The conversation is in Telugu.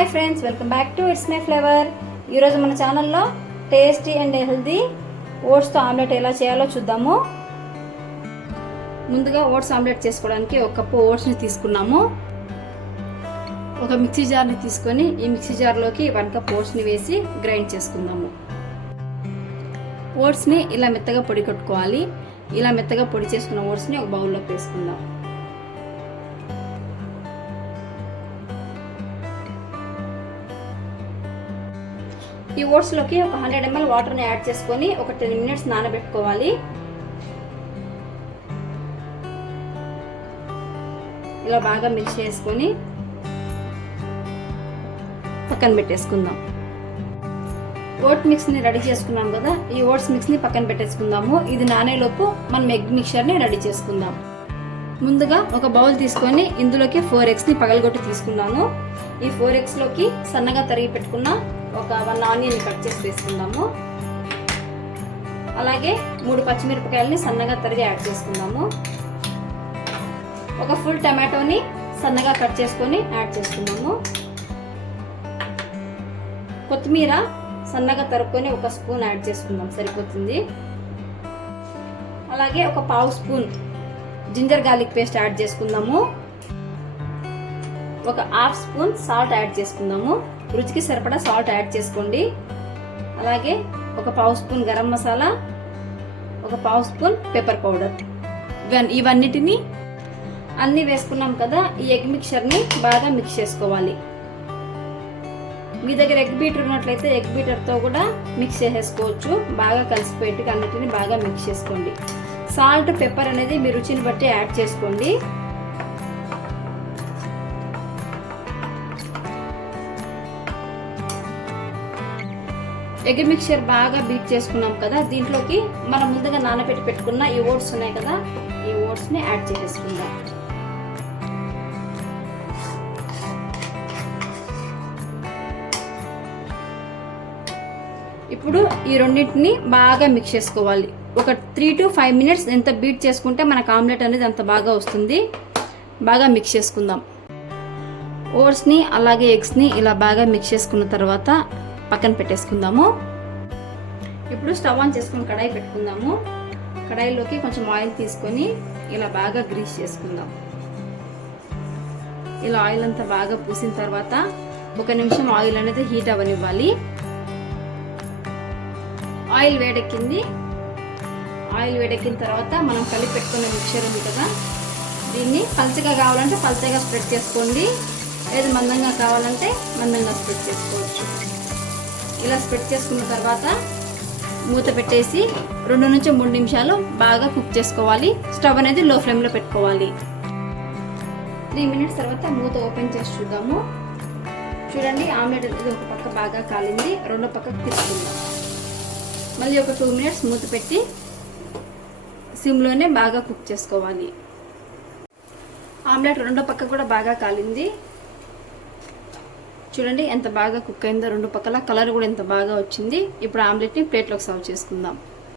Hi friends, welcome back to it's my flavour. ఈరోజు మన ఛానల్లో టేస్టీ అండ్ హెల్దీ ఓట్స్తో ఆమ్లెట్ ఎలా చేయాలో చూద్దాము. ముందుగా ఓట్స్ ఆమ్లెట్ చేసుకోవడానికి ఒక కప్పు ఓట్స్ని తీసుకున్నాము. ఒక మిక్సీ జార్ని తీసుకొని ఈ మిక్సీ జార్లోకి 1 కప్ ఓట్స్ని వేసి గ్రైండ్ చేసుకుందాము. ఓట్స్ని ఇలా మెత్తగా పొడి కొట్టుకోవాలి. ఇలా మెత్తగా పొడి చేసుకున్న ఓట్స్ని ఒక బౌల్లోకి వేసుకుందాం. ఈ ఓట్స్లోకి ఒక 100 ml వాటర్ని యాడ్ చేసుకొని ఒక 10 minutes నానబెట్టుకోవాలి. ఇలా బాగా మిక్స్ చేసుకొని పక్కన పెట్టేసుకుందాం. ఓట్ మిక్స్ని రెడీ చేసుకున్నాం కదా, ఈ ఓట్స్ మిక్స్ని పక్కన పెట్టేసుకుందాము. ఇది నానేలోపు మనం ఎగ్ మిక్చర్ని రెడీ చేసుకుందాం. ముందుగా ఒక బౌల్ తీసుకొని ఇందులోకి 4 eggsని పగలగొట్టి తీసుకున్నాను. ఈ 4 eggsలోకి సన్నగా తరిగి పెట్టుకున్న ఒక 1 ఆనియన్ కట్ చేసి వేసుకుందాము. అలాగే 3 పచ్చిమిరపకాయలని సన్నగా తరిగి యాడ్ చేసుకుందాము. ఒక ఫుల్ టమాటోని సన్నగా కట్ చేసుకొని యాడ్ చేసుకుందాము. కొత్తిమీర సన్నగా తరుక్కొని 1 స్పూన్ యాడ్ చేసుకుందాం, సరిపోతుంది. అలాగే ఒక 1/2 spoon ginger garlic paste add చేసుకుందాము. ఒక 1/2 స్పూన్ సాల్ట్ యాడ్ చేసుకుందాము. రుచికి సరిపడా సాల్ట్ యాడ్ చేసుకోండి. అలాగే ఒక 1/2 స్పూన్ గరం మసాలా, ఒక 1/2 స్పూన్ పెప్పర్ పౌడర్. ఇవన్నిటిని అన్నీ వేసుకున్నాం కదా, ఈ ఎగ్ మిక్చర్ని బాగా మిక్స్ చేసుకోవాలి. మీ దగ్గర ఎగ్ బీటర్ ఉన్నట్లయితే ఎగ్ బీటర్తో కూడా మిక్స్ చేసేసుకోవచ్చు. బాగా కలిసిపోయేట్టుగా అన్నిటిని బాగా మిక్స్ చేసుకోండి. సాల్ట్, పెప్పర్ అనేది మీ రుచిని బట్టి యాడ్ చేసుకోండి. ఎగ్ మిక్చర్ బాగా బీట్ చేసుకున్నాం కదా, దీంట్లోకి మనం ముందుగా నానబెట్టి పెట్టుకున్న ఈ ఓట్స్ ఉన్నాయి కదా, ఈ ఓట్స్ని యాడ్ చేసేసుకుందాం. ఇప్పుడు ఈ రెండింటిని బాగా మిక్స్ చేసుకోవాలి. ఒక 3 to 5 minutes ఎంత బీట్ చేసుకుంటే మనకు ఆమ్లెట్ అనేది అంత బాగా వస్తుంది. బాగా మిక్స్ చేసుకుందాం. ఓట్స్ని అలాగే ఎగ్స్ని ఇలా బాగా మిక్స్ చేసుకున్న తర్వాత పక్కన పెట్టేసుకుందాము. ఇప్పుడు స్టవ్ ఆన్ చేసుకుని కడాయి పెట్టుకుందాము. కడాయిలోకి కొంచెం ఆయిల్ తీసుకొని ఇలా బాగా గ్రీస్ చేసుకుందాం. ఇలా ఆయిల్ అంతా బాగా పూసిన తర్వాత 1 నిమిషం ఆయిల్ అనేది హీట్ అవ్వనివ్వాలి. ఆయిల్ వేడెక్కింది. ఆయిల్ వేడెక్కిన తర్వాత మనం కలిపి పెట్టుకున్న మిక్చర్ ఉంది కదా, దీన్ని పల్చగా కావాలంటే పల్చగా స్ప్రెడ్ చేసుకోండి, లేదు మందంగా కావాలంటే మందంగా స్ప్రెడ్ చేసుకోవచ్చు. ఇలా స్ప్రెడ్ చేసుకున్న తర్వాత మూత పెట్టేసి 2 నుంచి 3 నిమిషాలు బాగా కుక్ చేసుకోవాలి. స్టవ్ అనేది లో ఫ్లేమ్లో పెట్టుకోవాలి. 3 minutes తర్వాత మూత ఓపెన్ చేసి చూద్దాము. చూడండి, ఆమ్లెట్ అనేది ఒక పక్క బాగా కాలింది. రెండో పక్కకు తీసుకుందాం. మళ్ళీ ఒక 2 minutes మూత పెట్టి సిమ్లోనే బాగా కుక్ చేసుకోవాలి. ఆమ్లెట్ రెండో పక్క కూడా బాగా కాలింది. చూడండి ఎంత బాగా కుక్ అయిందో, రెండు పక్కల కలర్ కూడా ఎంత బాగా వచ్చింది. ఇప్పుడు ఆమ్లెట్ని ప్లేట్లోకి సర్వ్ చేసుకుందాం.